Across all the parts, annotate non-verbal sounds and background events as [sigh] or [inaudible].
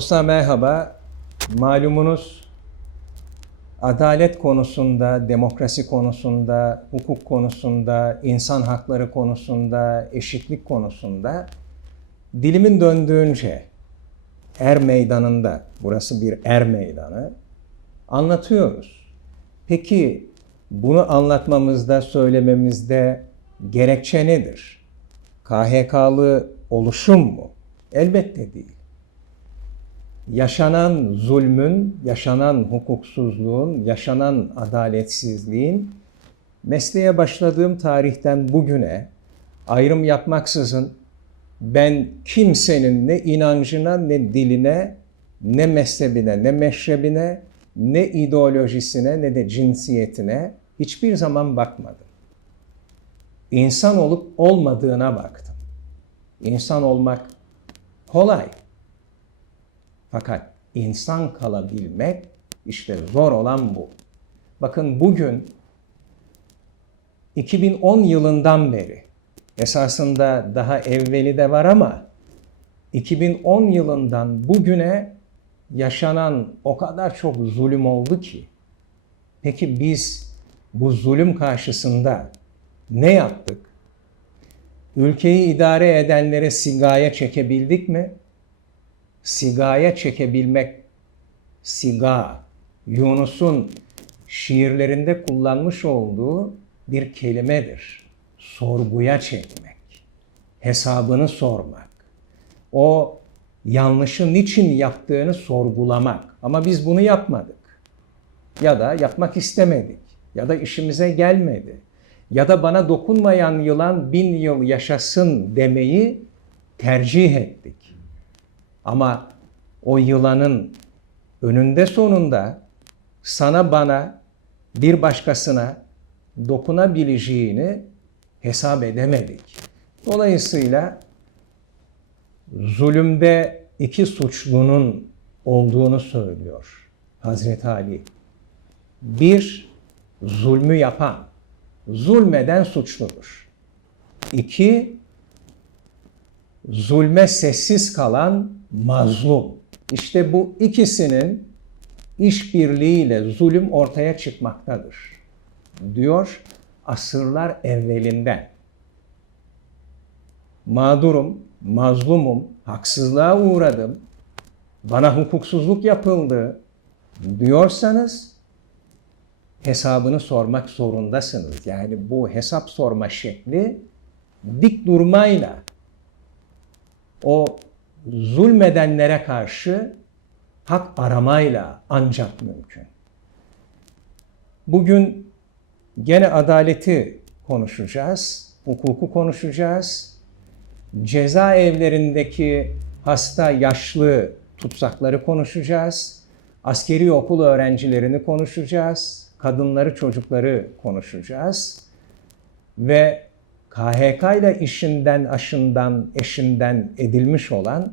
Dostlar merhaba. Malumunuz adalet konusunda, demokrasi konusunda, hukuk konusunda, insan hakları konusunda, eşitlik konusunda dilimin döndüğünce er meydanında, burası bir er meydanı, anlatıyoruz. Peki bunu anlatmamızda, söylememizde gerekçe nedir? KHK'lı oluşum mu? Elbette değil yaşanan zulmün, yaşanan hukuksuzluğun, yaşanan adaletsizliğin mesleğe başladığım tarihten bugüne ayrım yapmaksızın ben kimsenin ne inancına, ne diline, ne mezhebine, ne meşrebine, ne ideolojisine, ne de cinsiyetine hiçbir zaman bakmadım. İnsan olup olmadığına baktım. İnsan olmak kolay. Fakat insan kalabilmek işte zor olan bu. Bakın bugün 2010 yılından beri esasında daha evveli de var ama 2010 yılından bugüne yaşanan o kadar çok zulüm oldu ki peki biz bu zulüm karşısında ne yaptık? Ülkeyi idare edenlere sigaya çekebildik mi? Sigaya çekebilmek, siga, Yunus'un şiirlerinde kullanmış olduğu bir kelimedir. Sorguya çekmek, hesabını sormak, o yanlışı niçin yaptığını sorgulamak. Ama biz bunu yapmadık. Ya da yapmak istemedik. Ya da işimize gelmedi. Ya da bana dokunmayan yılan bin yıl yaşasın demeyi tercih ettik. Ama o yılanın önünde sonunda sana bana bir başkasına dokunabileceğini hesap edemedik. Dolayısıyla zulümde iki suçlunun olduğunu söylüyor Hazreti Ali. Bir, zulmü yapan, zulmeden suçludur. İki, zulme sessiz kalan mazlum. İşte bu ikisinin işbirliğiyle zulüm ortaya çıkmaktadır. Diyor asırlar evvelinden. Mağdurum, mazlumum, haksızlığa uğradım, bana hukuksuzluk yapıldı diyorsanız hesabını sormak zorundasınız. Yani bu hesap sorma şekli dik durmayla o zulmedenlere karşı hak aramayla ancak mümkün. Bugün gene adaleti konuşacağız, hukuku konuşacağız. Cezaevlerindeki hasta, yaşlı tutsakları konuşacağız. Askeri okul öğrencilerini konuşacağız. Kadınları, çocukları konuşacağız. Ve KHK ile işinden, aşından, eşinden edilmiş olan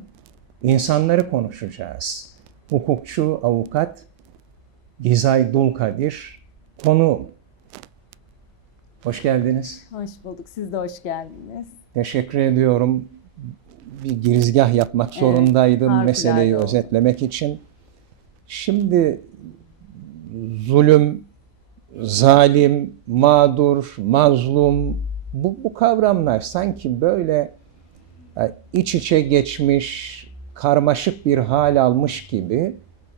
insanları konuşacağız. Hukukçu, avukat Gizay Dulkadir konu. Hoş geldiniz. Hoş bulduk. Siz de hoş geldiniz. Teşekkür ediyorum. Bir girizgah yapmak Evet, zorundaydım meseleyi oldu. özetlemek için. Şimdi zulüm, zalim, mağdur, mazlum bu, bu kavramlar sanki böyle e, iç içe geçmiş, karmaşık bir hal almış gibi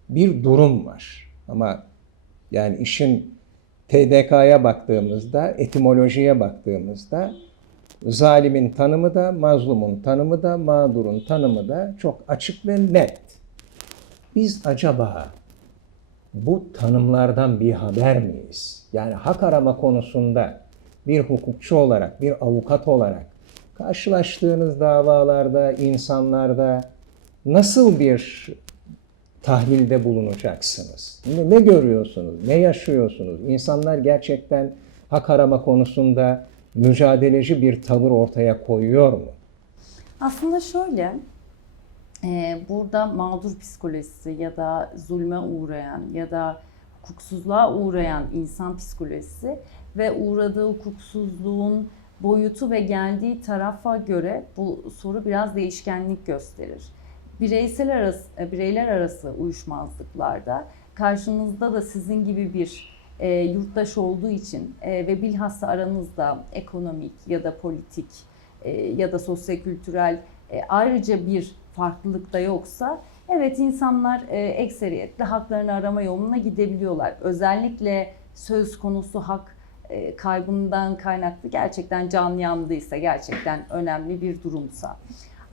bir durum var. Ama yani işin TDK'ya baktığımızda, etimolojiye baktığımızda zalimin tanımı da, mazlumun tanımı da, mağdurun tanımı da çok açık ve net. Biz acaba bu tanımlardan bir haber miyiz? Yani hak arama konusunda bir hukukçu olarak, bir avukat olarak karşılaştığınız davalarda, insanlarda nasıl bir tahlilde bulunacaksınız? Ne, ne görüyorsunuz? Ne yaşıyorsunuz? İnsanlar gerçekten hak arama konusunda mücadeleci bir tavır ortaya koyuyor mu? Aslında şöyle, e, burada mağdur psikolojisi ya da zulme uğrayan ya da hukuksuzluğa uğrayan insan psikolojisi ve uğradığı hukuksuzluğun boyutu ve geldiği tarafa göre bu soru biraz değişkenlik gösterir. bireysel arası, e, bireyler arası uyuşmazlıklarda karşınızda da sizin gibi bir e, yurttaş olduğu için e, ve bilhassa aranızda ekonomik ya da politik e, ya da sosyokültürel e, ayrıca bir farklılık da yoksa evet insanlar e, ekseriyetle haklarını arama yoluna gidebiliyorlar. Özellikle söz konusu hak kaybından kaynaklı gerçekten can yandıysa, gerçekten önemli bir durumsa.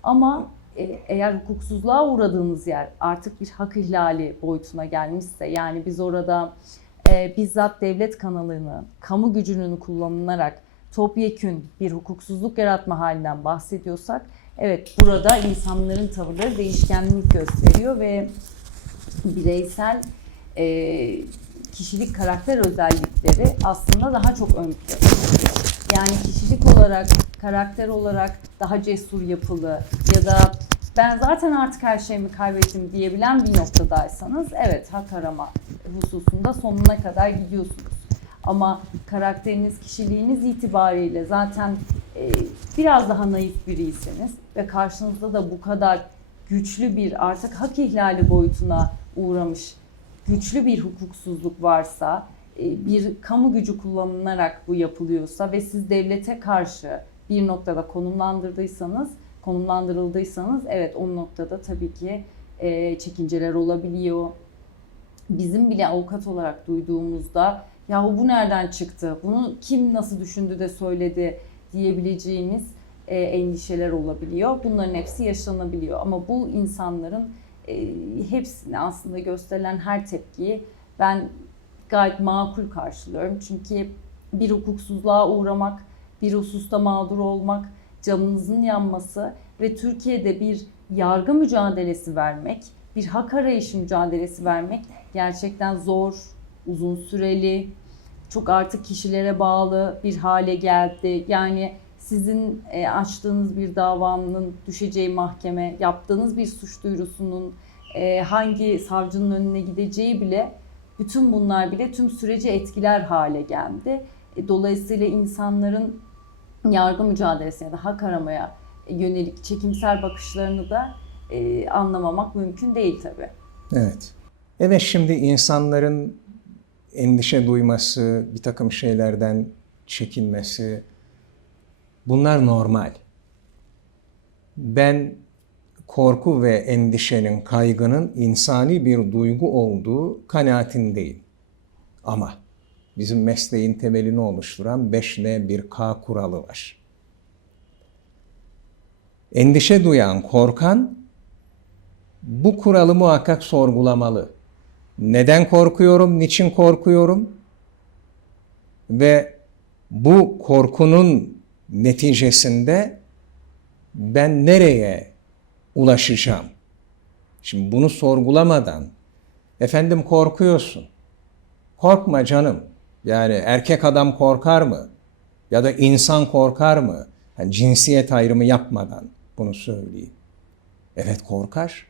Ama e, eğer hukuksuzluğa uğradığınız yer artık bir hak ihlali boyutuna gelmişse, yani biz orada e, bizzat devlet kanalını, kamu gücünün kullanılarak topyekün bir hukuksuzluk yaratma halinden bahsediyorsak, evet burada insanların tavırları değişkenlik gösteriyor ve bireysel e, kişilik karakter özellikleri aslında daha çok ön plana. Yani kişilik olarak, karakter olarak daha cesur yapılı ya da ben zaten artık her şeyimi kaybettim diyebilen bir noktadaysanız evet hak arama hususunda sonuna kadar gidiyorsunuz. Ama karakteriniz, kişiliğiniz itibariyle zaten e, biraz daha naif biriyseniz ve karşınızda da bu kadar güçlü bir artık hak ihlali boyutuna uğramış güçlü bir hukuksuzluk varsa, e, bir kamu gücü kullanılarak bu yapılıyorsa ve siz devlete karşı bir noktada konumlandırdıysanız, konumlandırıldıysanız evet o noktada tabii ki e, çekinceler olabiliyor. Bizim bile avukat olarak duyduğumuzda ya bu nereden çıktı, bunu kim nasıl düşündü de söyledi diyebileceğimiz e, endişeler olabiliyor. Bunların hepsi yaşanabiliyor ama bu insanların e, hepsine aslında gösterilen her tepkiyi ben gayet makul karşılıyorum. Çünkü bir hukuksuzluğa uğramak, bir hususta mağdur olmak, canınızın yanması ve Türkiye'de bir yargı mücadelesi vermek, bir hak arayışı mücadelesi vermek gerçekten zor, uzun süreli, çok artık kişilere bağlı bir hale geldi. Yani sizin e, açtığınız bir davanın düşeceği mahkeme, yaptığınız bir suç duyurusunun e, hangi savcının önüne gideceği bile bütün bunlar bile tüm süreci etkiler hale geldi. E, dolayısıyla insanların yargı mücadelesi ya da hak aramaya yönelik çekimsel bakışlarını da e, anlamamak mümkün değil tabii. Evet. Evet şimdi insanların endişe duyması, bir takım şeylerden çekinmesi bunlar normal. Ben korku ve endişenin, kaygının insani bir duygu olduğu kanaatindeyim. Ama bizim mesleğin temelini oluşturan 5N1K kuralı var. Endişe duyan, korkan bu kuralı muhakkak sorgulamalı. Neden korkuyorum, niçin korkuyorum? Ve bu korkunun neticesinde ben nereye ulaşacağım? Şimdi bunu sorgulamadan, efendim korkuyorsun. Korkma canım. Yani erkek adam korkar mı? Ya da insan korkar mı? Yani cinsiyet ayrımı yapmadan bunu söyleyeyim. Evet korkar.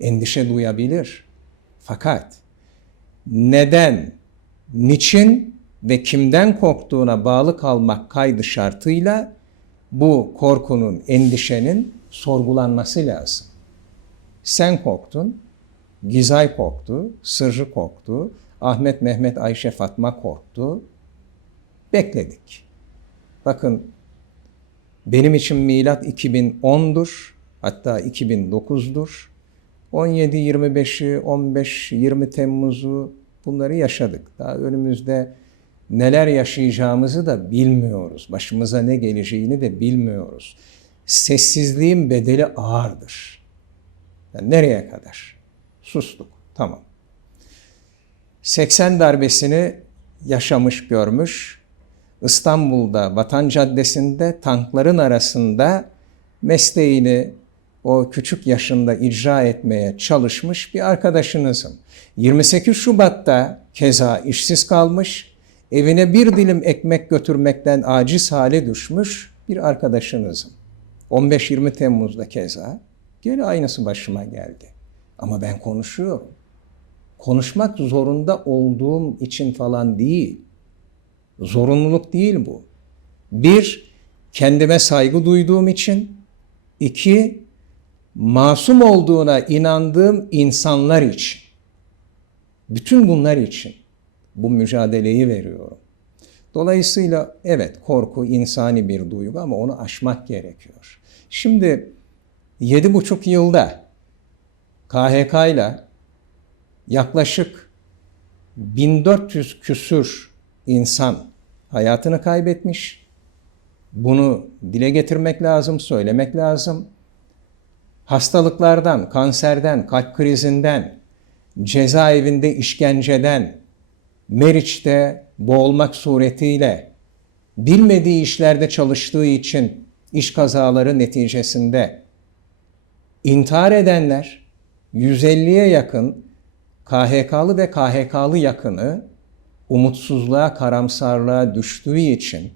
Endişe duyabilir. Fakat neden, niçin ve kimden korktuğuna bağlı kalmak kaydı şartıyla bu korkunun, endişenin sorgulanması lazım. Sen korktun, Gizay korktu, Sırrı korktu, Ahmet, Mehmet, Ayşe, Fatma korktu. Bekledik. Bakın benim için milat 2010'dur, hatta 2009'dur. 17, 25'i, 15, 20 Temmuz'u bunları yaşadık. Daha önümüzde neler yaşayacağımızı da bilmiyoruz. Başımıza ne geleceğini de bilmiyoruz. Sessizliğin bedeli ağırdır. Yani nereye kadar? Sustuk. Tamam. 80 darbesini yaşamış görmüş. İstanbul'da Vatan Caddesi'nde tankların arasında mesleğini o küçük yaşında icra etmeye çalışmış bir arkadaşınızım. 28 Şubat'ta keza işsiz kalmış, evine bir dilim ekmek götürmekten aciz hale düşmüş bir arkadaşınızım. 15-20 Temmuz'da keza gene aynısı başıma geldi. Ama ben konuşuyorum. Konuşmak zorunda olduğum için falan değil. Zorunluluk değil bu. Bir, kendime saygı duyduğum için. iki masum olduğuna inandığım insanlar için, bütün bunlar için bu mücadeleyi veriyorum. Dolayısıyla evet korku insani bir duygu ama onu aşmak gerekiyor. Şimdi yedi buçuk yılda KHK ile yaklaşık 1400 küsür insan hayatını kaybetmiş. Bunu dile getirmek lazım, söylemek lazım. Hastalıklardan, kanserden, kalp krizinden, cezaevinde işkenceden, Meriç'te boğulmak suretiyle, bilmediği işlerde çalıştığı için iş kazaları neticesinde intihar edenler 150'ye yakın KHK'lı ve KHK'lı yakını umutsuzluğa, karamsarlığa düştüğü için,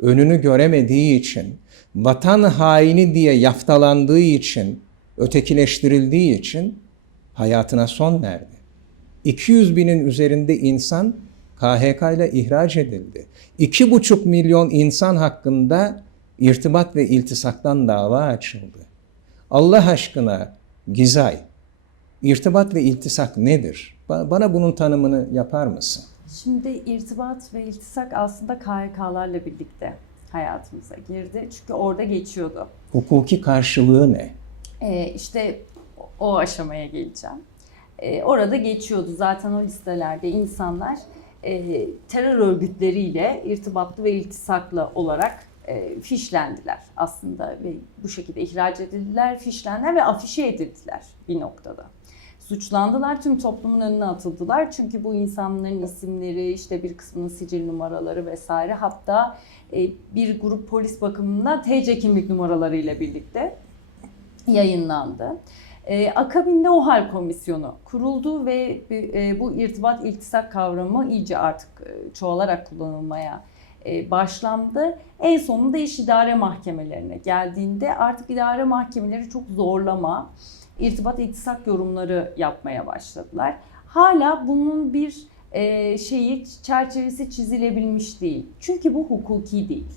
önünü göremediği için, vatan haini diye yaftalandığı için, ötekileştirildiği için hayatına son verdi. 200 binin üzerinde insan KHK ile ihraç edildi. 2,5 milyon insan hakkında irtibat ve iltisaktan dava açıldı. Allah aşkına Gizay, irtibat ve iltisak nedir? Ba- Bana bunun tanımını yapar mısın? Şimdi irtibat ve iltisak aslında KHK'larla birlikte hayatımıza girdi. Çünkü orada geçiyordu. Hukuki karşılığı ne? Ee, işte o aşamaya geleceğim. Ee, orada geçiyordu zaten o listelerde insanlar e, terör örgütleriyle irtibatlı ve iltisaklı olarak e, fişlendiler aslında ve bu şekilde ihraç edildiler, fişlendiler ve afişe edildiler bir noktada. Suçlandılar, tüm toplumun önüne atıldılar. Çünkü bu insanların isimleri, işte bir kısmının sicil numaraları vesaire hatta e, bir grup polis bakımından TC kimlik numaralarıyla birlikte yayınlandı. Ee, akabinde OHAL komisyonu kuruldu ve e, bu irtibat iltisak kavramı iyice artık e, çoğalarak kullanılmaya e, başlandı. En sonunda iş idare mahkemelerine geldiğinde artık idare mahkemeleri çok zorlama, irtibat iltisak yorumları yapmaya başladılar. Hala bunun bir e, şeyi çerçevesi çizilebilmiş değil. Çünkü bu hukuki değil.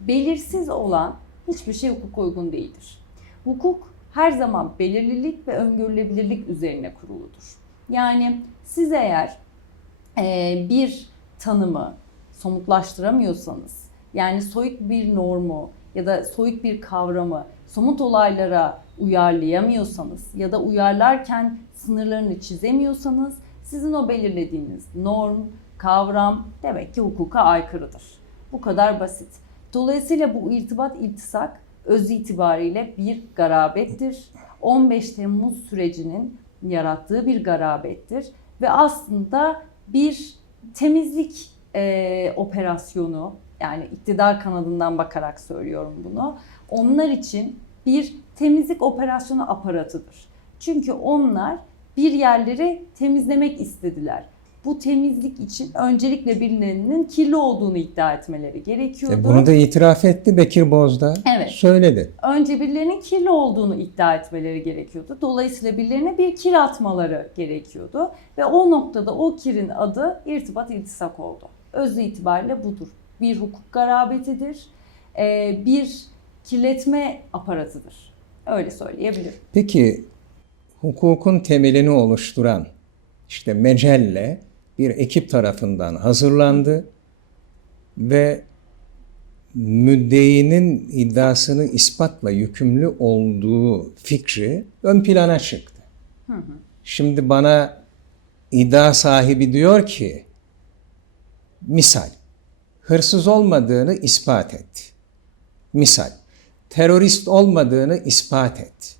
Belirsiz olan hiçbir şey hukuka uygun değildir. Hukuk her zaman belirlilik ve öngörülebilirlik üzerine kuruludur. Yani siz eğer e, bir tanımı somutlaştıramıyorsanız, yani soyut bir normu ya da soyut bir kavramı somut olaylara uyarlayamıyorsanız ya da uyarlarken sınırlarını çizemiyorsanız sizin o belirlediğiniz norm, kavram demek ki hukuka aykırıdır. Bu kadar basit. Dolayısıyla bu irtibat iltisak öz itibariyle bir garabettir. 15 Temmuz sürecinin yarattığı bir garabettir ve aslında bir temizlik e, operasyonu yani iktidar kanadından bakarak söylüyorum bunu. Onlar için bir temizlik operasyonu aparatıdır. Çünkü onlar bir yerleri temizlemek istediler. Bu temizlik için öncelikle birilerinin kirli olduğunu iddia etmeleri gerekiyordu. E bunu da itiraf etti Bekir Bozdağ. Evet. Söyledi. önce birilerinin kirli olduğunu iddia etmeleri gerekiyordu. Dolayısıyla birilerine bir kir atmaları gerekiyordu. Ve o noktada o kirin adı irtibat iltisak oldu. Özü itibariyle budur. Bir hukuk garabetidir. Ee, Bir kirletme aparatıdır. Öyle söyleyebilirim. Peki hukukun temelini oluşturan işte mecelle bir ekip tarafından hazırlandı ve müddeinin iddiasını ispatla yükümlü olduğu fikri ön plana çıktı. Şimdi bana iddia sahibi diyor ki misal hırsız olmadığını ispat et. Misal terörist olmadığını ispat et.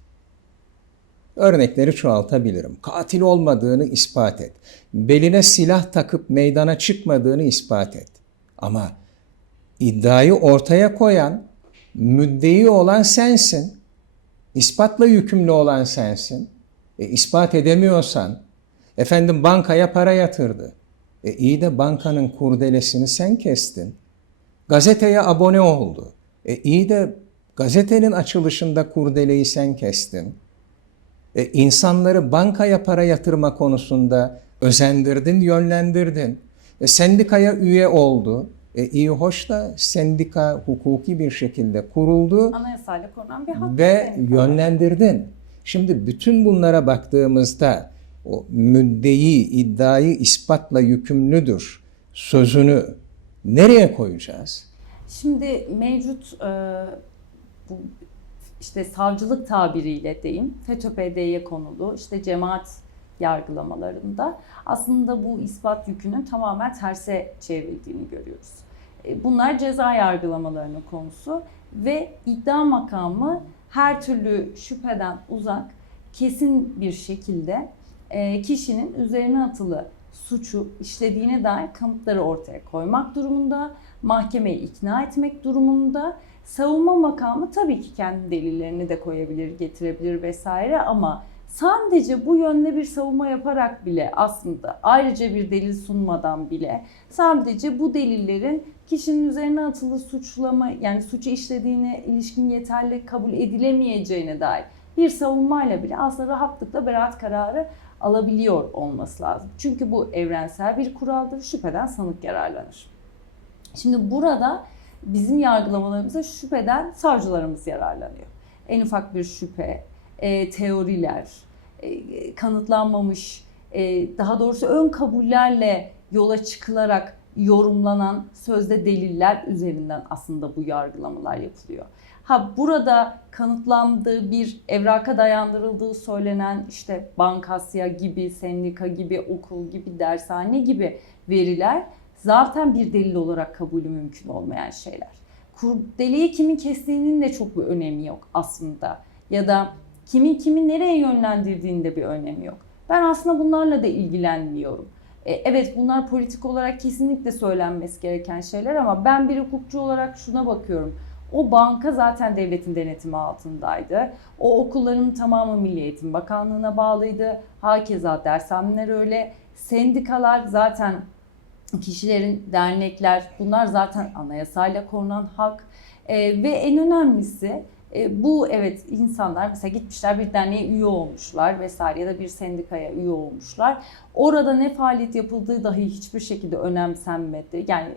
Örnekleri çoğaltabilirim. Katil olmadığını ispat et. Beline silah takıp meydana çıkmadığını ispat et. Ama iddiayı ortaya koyan, müddei olan sensin. İspatla yükümlü olan sensin. E, ispat edemiyorsan, efendim bankaya para yatırdı. E, iyi de bankanın kurdelesini sen kestin. Gazeteye abone oldu. E, iyi de gazetenin açılışında kurdeleyi sen kestin. E, insanları bankaya para yatırma konusunda özendirdin, yönlendirdin. E, sendikaya üye oldu. E, iyi hoş da sendika hukuki bir şekilde kuruldu Anayasayla korunan bir hak. ve yönlendirdin. Şimdi bütün bunlara baktığımızda o müddeyi, iddiayı ispatla yükümlüdür sözünü nereye koyacağız? Şimdi mevcut e, bu işte savcılık tabiriyle diyeyim FETÖ-PD'ye konulu işte cemaat yargılamalarında aslında bu ispat yükünün tamamen terse çevrildiğini görüyoruz. E, Bunlar ceza yargılamalarının konusu ve iddia makamı her türlü şüpheden uzak, kesin bir şekilde e, kişinin üzerine atılı suçu işlediğine dair kanıtları ortaya koymak durumunda, mahkemeyi ikna etmek durumunda. Savunma makamı tabii ki kendi delillerini de koyabilir, getirebilir vesaire ama sadece bu yönde bir savunma yaparak bile aslında ayrıca bir delil sunmadan bile sadece bu delillerin kişinin üzerine atılı suçlama yani suçu işlediğine ilişkin yeterli kabul edilemeyeceğine dair bir savunmayla bile aslında rahatlıkla beraat kararı alabiliyor olması lazım. Çünkü bu evrensel bir kuraldır. Şüpheden sanık yararlanır. Şimdi burada bizim yargılamalarımıza şüpheden savcılarımız yararlanıyor. En ufak bir şüphe, e, teoriler, e, kanıtlanmamış, e, daha doğrusu ön kabullerle yola çıkılarak yorumlanan sözde deliller üzerinden aslında bu yargılamalar yapılıyor. Ha burada kanıtlandığı bir evraka dayandırıldığı söylenen işte bankasya gibi, sendika gibi, okul gibi, dershane gibi veriler zaten bir delil olarak kabulü mümkün olmayan şeyler. Kurdeleyi kimin kestiğinin de çok bir önemi yok aslında. Ya da kimin kimi nereye yönlendirdiğinin de bir önemi yok. Ben aslında bunlarla da ilgilenmiyorum. E, Evet bunlar politik olarak kesinlikle söylenmesi gereken şeyler ama ben bir hukukçu olarak şuna bakıyorum. O banka zaten devletin denetimi altındaydı. O okulların tamamı Milli Eğitim Bakanlığı'na bağlıydı. Hakeza dershaneler öyle. Sendikalar zaten kişilerin, dernekler bunlar zaten anayasayla korunan hak. Ee, ve en önemlisi e, bu evet insanlar mesela gitmişler bir derneğe üye olmuşlar vesaire ya da bir sendikaya üye olmuşlar. Orada ne faaliyet yapıldığı dahi hiçbir şekilde önemsenmedi. Yani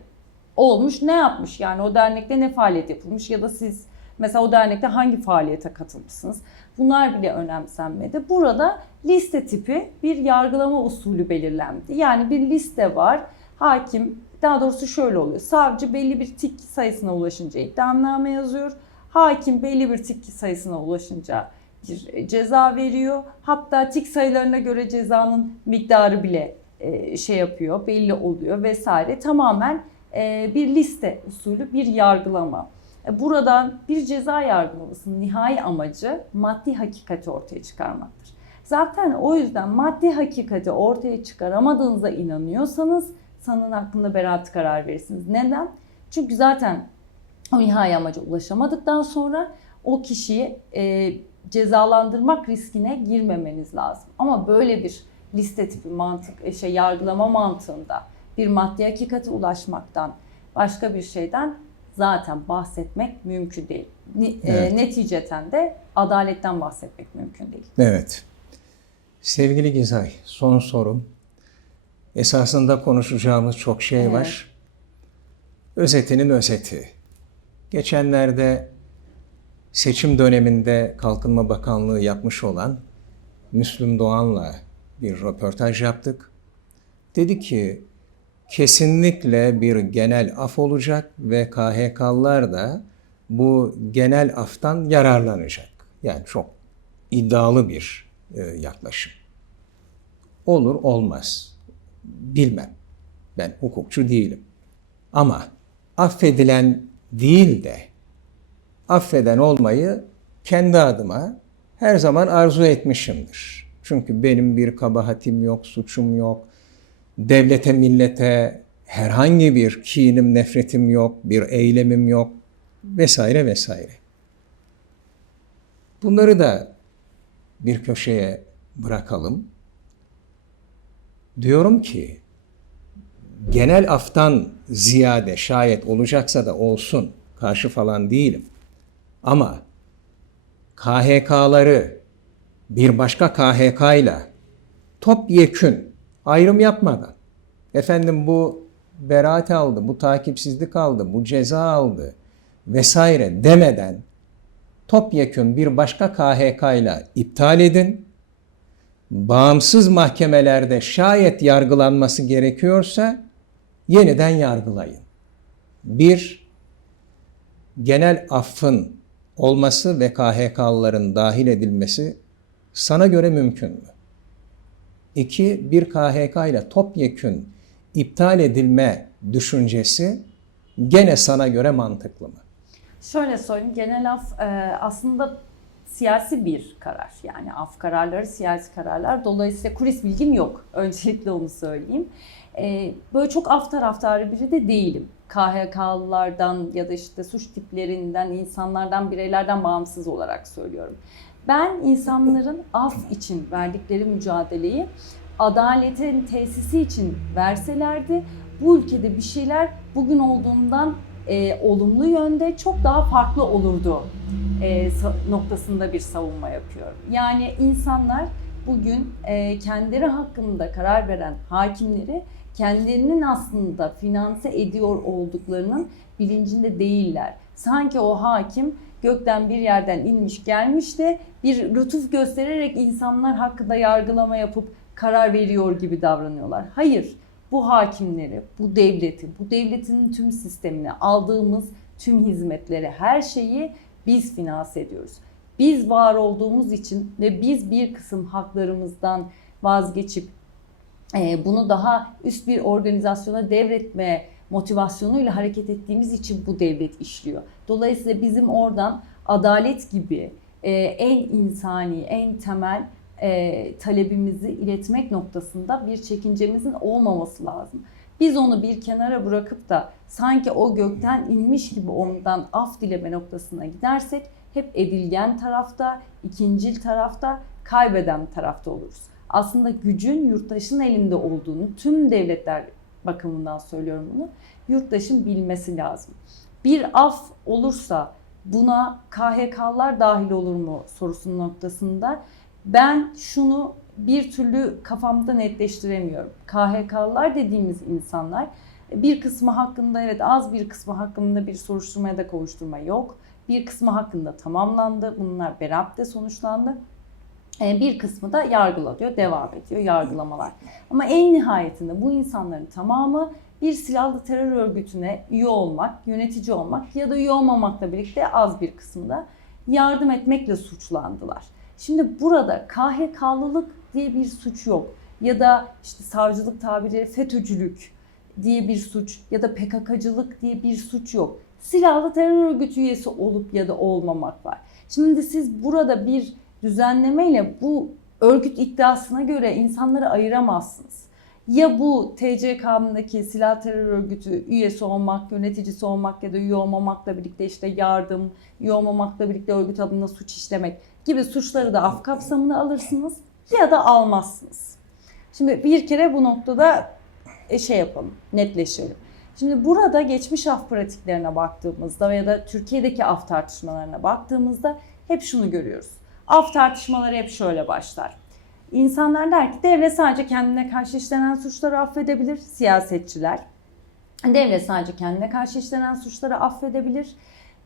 olmuş ne yapmış yani o dernekte ne faaliyet yapılmış ya da siz mesela o dernekte hangi faaliyete katılmışsınız bunlar bile önemsenmedi. Burada liste tipi bir yargılama usulü belirlendi. Yani bir liste var hakim daha doğrusu şöyle oluyor savcı belli bir tik sayısına ulaşınca iddianame yazıyor. Hakim belli bir tik sayısına ulaşınca bir ceza veriyor. Hatta tik sayılarına göre cezanın miktarı bile e, şey yapıyor, belli oluyor vesaire. Tamamen e, bir liste usulü bir yargılama. E, Buradan bir ceza yargılamasının nihai amacı maddi hakikati ortaya çıkarmaktır. Zaten o yüzden maddi hakikati ortaya çıkaramadığınıza inanıyorsanız sanığın hakkında beraat karar verirsiniz. Neden? Çünkü zaten o nihai amaca ulaşamadıktan sonra o kişiyi e, cezalandırmak riskine girmemeniz lazım. Ama böyle bir liste tipi mantık, e, şey yargılama mantığında bir maddi hakikate ulaşmaktan başka bir şeyden zaten bahsetmek mümkün değil. Ni- e, Evet. neticeten de adaletten bahsetmek mümkün değil. Evet. Sevgili Gizay, son sorum. Esasında konuşacağımız çok şey Evet. var. Özetinin özeti. Geçenlerde seçim döneminde Kalkınma Bakanlığı yapmış olan Müslüm Doğan'la bir röportaj yaptık. Dedi ki kesinlikle bir genel af olacak ve KHK'lılar da bu genel aftan yararlanacak. Yani çok iddialı bir e, yaklaşım. Olur olmaz. Bilmem. Ben hukukçu değilim. Ama affedilen değil de affeden olmayı kendi adıma her zaman arzu etmişimdir. Çünkü benim bir kabahatim yok, suçum yok. Devlete, millete herhangi bir kinim, nefretim yok, bir eylemim yok vesaire vesaire. Bunları da bir köşeye bırakalım. Diyorum ki genel aftan ziyade şayet olacaksa da olsun karşı falan değilim. Ama KHK'ları bir başka KHK ile topyekün ayrım yapmadan efendim bu beraat aldı, bu takipsizlik aldı, bu ceza aldı vesaire demeden topyekün bir başka KHK ile iptal edin. Bağımsız mahkemelerde şayet yargılanması gerekiyorsa yeniden yargılayın. Bir, genel affın olması ve KHK'lıların dahil edilmesi sana göre mümkün mü? İki, bir KHK ile topyekün iptal edilme düşüncesi gene sana göre mantıklı mı? Şöyle söyleyeyim, genel af e, aslında siyasi bir karar. Yani af kararları siyasi kararlar. Dolayısıyla kulis bilgim yok. Öncelikle onu söyleyeyim. E, böyle çok af taraftarı biri de değilim. KHK'lılardan ya da işte suç tiplerinden, insanlardan, bireylerden bağımsız olarak söylüyorum. Ben insanların af için verdikleri mücadeleyi adaletin tesisi için verselerdi bu ülkede bir şeyler bugün olduğundan e, olumlu yönde çok daha farklı olurdu e, noktasında bir savunma yapıyorum. Yani insanlar bugün e, kendileri hakkında karar veren hakimleri kendilerinin aslında finanse ediyor olduklarının bilincinde değiller. Sanki o hakim gökten bir yerden inmiş gelmiş de bir lütuf göstererek insanlar hakkında yargılama yapıp karar veriyor gibi davranıyorlar. Hayır, bu hakimleri, bu devleti, bu devletin tüm sistemini, aldığımız tüm hizmetleri, her şeyi biz finanse ediyoruz. Biz var olduğumuz için ve biz bir kısım haklarımızdan vazgeçip bunu daha üst bir organizasyona devretme motivasyonuyla hareket ettiğimiz için bu devlet işliyor. Dolayısıyla bizim oradan adalet gibi e, en insani, en temel e, talebimizi iletmek noktasında bir çekincemizin olmaması lazım. Biz onu bir kenara bırakıp da sanki o gökten inmiş gibi ondan af dileme noktasına gidersek hep edilgen tarafta, ikincil tarafta, kaybeden tarafta oluruz. Aslında gücün yurttaşın elinde olduğunu tüm devletler bakımından söylüyorum bunu. Yurttaşın bilmesi lazım. Bir af olursa buna KHK'lar dahil olur mu sorusunun noktasında ben şunu bir türlü kafamda netleştiremiyorum. KHK'lar dediğimiz insanlar bir kısmı hakkında evet az bir kısmı hakkında bir soruşturma da kovuşturma yok. Bir kısmı hakkında tamamlandı. Bunlar beraat sonuçlandı. E, Bir kısmı da yargılanıyor, devam ediyor yargılamalar. Ama en nihayetinde bu insanların tamamı bir silahlı terör örgütüne üye olmak, yönetici olmak ya da üye olmamakla birlikte az bir kısmı da yardım etmekle suçlandılar. Şimdi burada KHK'lılık diye bir suç yok. Ya da işte savcılık tabiri FETÖ'cülük diye bir suç ya da PKK'cılık diye bir suç yok. Silahlı terör örgütü üyesi olup ya da olmamak var. Şimdi siz burada bir düzenlemeyle bu örgüt iddiasına göre insanları ayıramazsınız. Ya bu TC kanundaki silah terör örgütü üyesi olmak, yöneticisi olmak ya da üye olmamakla birlikte işte yardım, üye olmamakla birlikte örgüt adına suç işlemek gibi suçları da af kapsamına alırsınız ya da almazsınız. Şimdi bir kere bu noktada e, şey yapalım, netleşelim. Şimdi burada geçmiş af pratiklerine baktığımızda ya da Türkiye'deki af tartışmalarına baktığımızda hep şunu görüyoruz. Af tartışmaları hep şöyle başlar. İnsanlar der ki devlet sadece kendine karşı işlenen suçları affedebilir, siyasetçiler. Devlet sadece kendine karşı işlenen suçları affedebilir.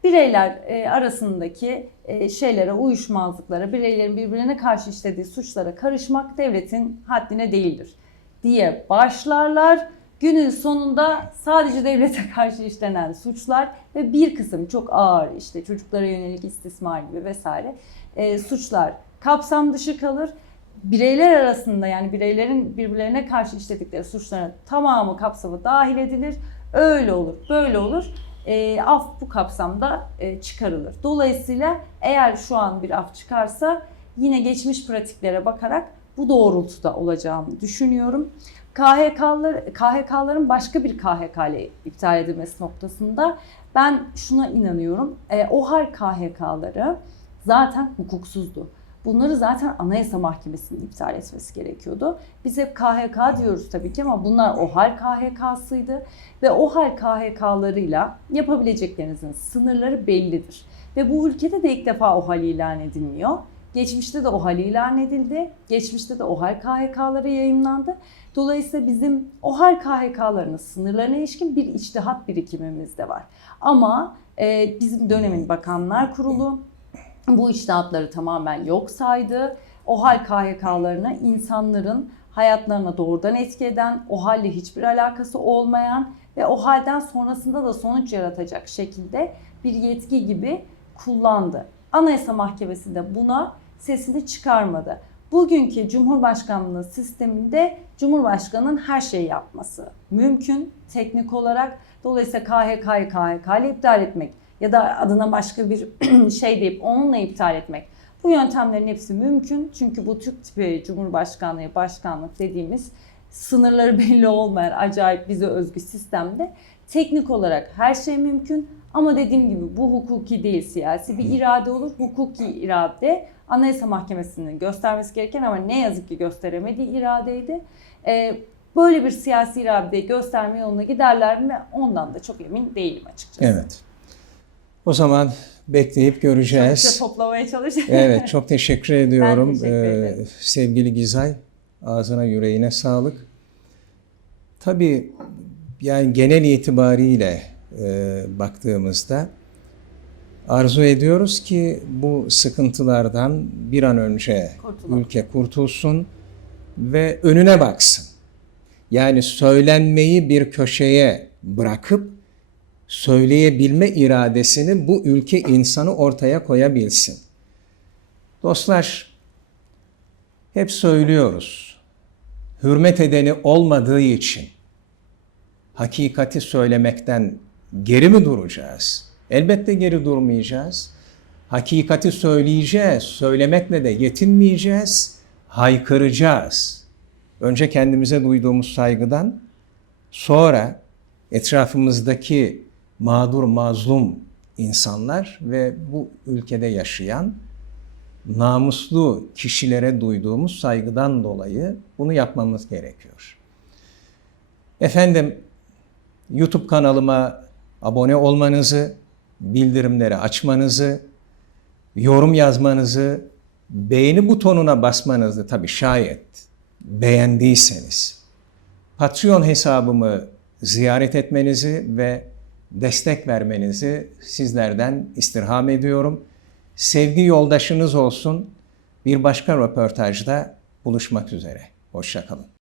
Bireyler e, arasındaki e, şeylere, uyuşmazlıklara, bireylerin birbirine karşı işlediği suçlara karışmak devletin haddine değildir diye başlarlar. Günün sonunda sadece devlete [laughs] karşı işlenen suçlar ve bir kısım çok ağır işte çocuklara yönelik istismar gibi vesaire e, suçlar kapsam dışı kalır. Bireyler arasında yani bireylerin birbirlerine karşı işledikleri suçların tamamı kapsamı dahil edilir. Öyle olur, böyle olur. E, af bu kapsamda e, çıkarılır. Dolayısıyla eğer şu an bir af çıkarsa yine geçmiş pratiklere bakarak bu doğrultuda olacağını düşünüyorum. KHK'lar, KHK'ların başka bir KHK ile iptal edilmesi noktasında ben şuna inanıyorum. E, OHAL KHK'ları zaten hukuksuzdu. Bunları zaten Anayasa Mahkemesi'nin iptal etmesi gerekiyordu. Biz hep KHK diyoruz tabii ki ama bunlar OHAL KHK'sıydı. Ve OHAL KHK'larıyla yapabileceklerinizin sınırları bellidir. Ve bu ülkede de ilk defa OHAL ilan edilmiyor. Geçmişte de OHAL ilan edildi. Geçmişte de OHAL KHK'ları yayınlandı. Dolayısıyla bizim OHAL KHK'larının sınırlarına ilişkin bir içtihat birikimimiz de var. Ama e, bizim dönemin Bakanlar Kurulu bu içtihatları tamamen yok saydı. OHAL KHK'larına insanların hayatlarına doğrudan etki eden, OHAL'le hiçbir alakası olmayan ve OHAL'den sonrasında da sonuç yaratacak şekilde bir yetki gibi kullandı. Anayasa Mahkemesi de buna sesini çıkarmadı. Bugünkü Cumhurbaşkanlığı sisteminde Cumhurbaşkanının her şeyi yapması mümkün teknik olarak. Dolayısıyla KHK'yı KHK ile iptal etmek ya da adına başka bir [clears throat] şey deyip onunla iptal etmek. Bu yöntemlerin hepsi mümkün. Çünkü bu Türk tipi Cumhurbaşkanlığı, başkanlık dediğimiz sınırları [laughs] belli olmayan acayip bize özgü sistemde teknik olarak her şey mümkün. Ama dediğim gibi bu hukuki değil siyasi bir irade olur. Hukuki irade Anayasa Mahkemesi'nin göstermesi gereken ama ne yazık ki gösteremediği iradeydi. Ee, böyle bir siyasi iradeyi gösterme yoluna giderler mi? Ondan da çok emin değilim açıkçası. Evet. O zaman bekleyip göreceğiz. Size toplamaya çalışıyorum. Evet, çok [laughs] teşekkür ediyorum. teşekkür ederim. Ee, sevgili Gizay, ağzına yüreğine sağlık. Tabii yani genel itibariyle e, baktığımızda arzu ediyoruz ki bu sıkıntılardan bir an önce Kurtulalım. ülke kurtulsun ve önüne baksın. Yani söylenmeyi bir köşeye bırakıp söyleyebilme iradesini bu ülke insanı ortaya koyabilsin. Dostlar, hep söylüyoruz. Hürmet edeni olmadığı için hakikati söylemekten geri mi duracağız? Elbette geri durmayacağız. Hakikati söyleyeceğiz, söylemekle de yetinmeyeceğiz, haykıracağız. Önce kendimize duyduğumuz saygıdan, sonra etrafımızdaki mağdur, mazlum insanlar ve bu ülkede yaşayan namuslu kişilere duyduğumuz saygıdan dolayı bunu yapmamız gerekiyor. Efendim, YouTube kanalıma abone olmanızı, bildirimleri açmanızı, yorum yazmanızı, beğeni butonuna basmanızı tabii şayet beğendiyseniz Patreon hesabımı ziyaret etmenizi ve destek vermenizi sizlerden istirham ediyorum. Sevgi yoldaşınız olsun. Bir başka röportajda buluşmak üzere. Hoşçakalın.